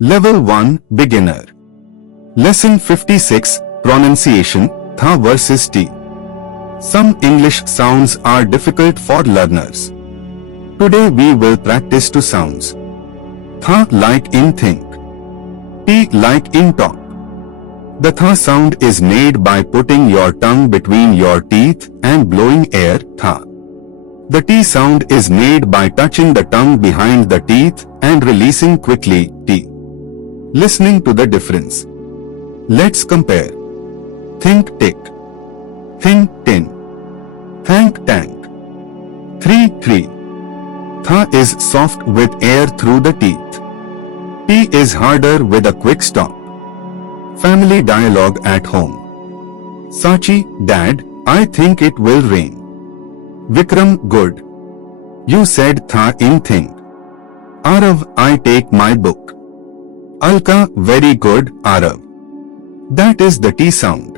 Level 1 Beginner. Lesson 56 Pronunciation Tha versus T. Some English sounds are difficult for learners. Today we will practice two sounds. Tha like in think. T like in talk. The tha sound is made by putting your tongue between your teeth and blowing air, tha. The T sound is made by touching the tongue behind the teeth and releasing quickly, T. Listening to the difference. Let's compare. Think tick. Think tin. Thank tank. 3. Tha is soft with air through the teeth. T is harder with a quick stop. Family dialogue at home. Sachi, Dad, I think it will rain. Vikram, good. You said tha in think. Arav, I take my book. Alka, very good, Arav. That is the T sound.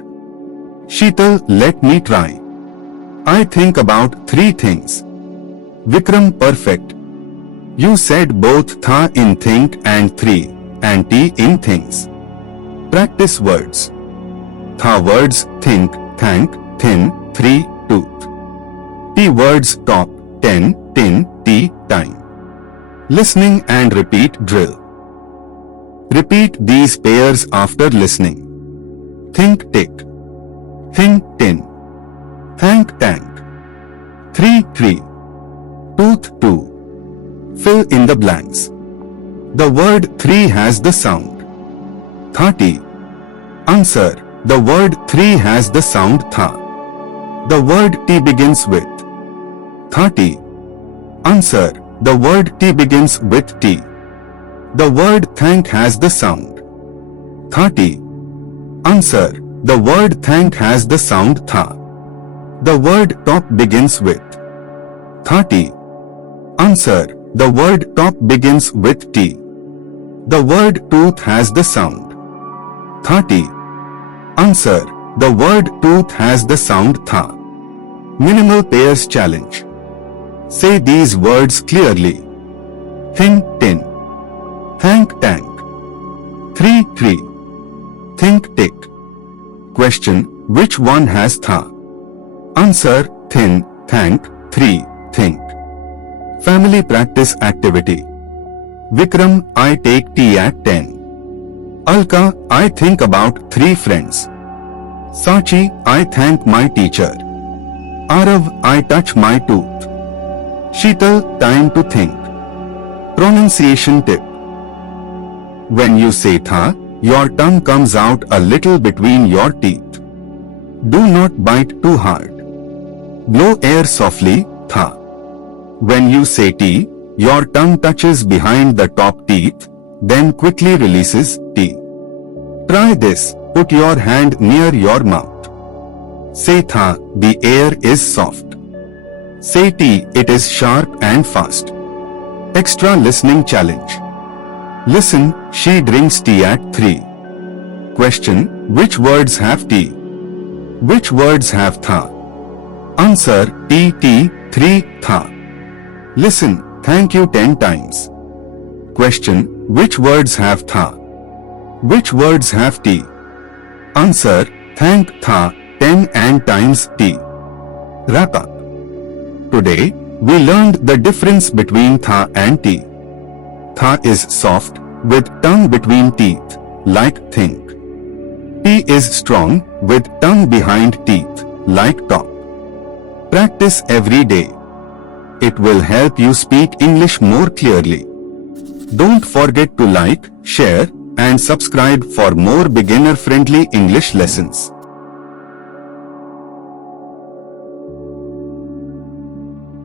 Sheetal, let me try. I think about 3 things. Vikram, perfect. You said both tha in think and 3, and T in things. Practice words. Tha words think, thank, thin, 3, tooth. T words top, 10, tin, T, time. Listening and repeat drill. Repeat these pairs after listening. Think tick. Think tin. Thank tank. 3. Tooth 2. Fill in the blanks. The word 3 has the sound. Thati. Answer. The word 3 has the sound tha. The word T begins with. Thati. Answer. The word T begins with T. The word thank has the sound. Thati. Answer. The word thank has the sound tha. The word top begins with. Thati. Answer. The word top begins with T. The word tooth has the sound. Thati. Answer. The word tooth has the sound tha. Minimal pairs challenge. Say these words clearly. Think tin. Thank tank. 3. Think tick. Question. Which one has tha? Answer. Thin, thank, 3, think. Family practice activity. Vikram, I take tea at 10. Alka, I think about 3 friends. Sachi, I thank my teacher. Arav, I touch my tooth. Sheetal, time to think. Pronunciation tip. When you say tha, your tongue comes out a little between your teeth. Do not bite too hard. Blow air softly, tha. When you say T, your tongue touches behind the top teeth, then quickly releases T. Try this, put your hand near your mouth. Say tha, the air is soft. Say T, it is sharp and fast. Extra listening challenge. Listen, she drinks tea at 3. Question, which words have T? Which words have tha? Answer, T, 3, tha. Listen, thank you 10 times. Question, which words have tha? Which words have T? Answer, thank tha, 10 and times T. Wrap up. Today, we learned the difference between tha and T. Tha is soft, with tongue between teeth, like think. T is strong, with tongue behind teeth, like talk. Practice every day. It will help you speak English more clearly. Don't forget to like, share, and subscribe for more beginner-friendly English lessons.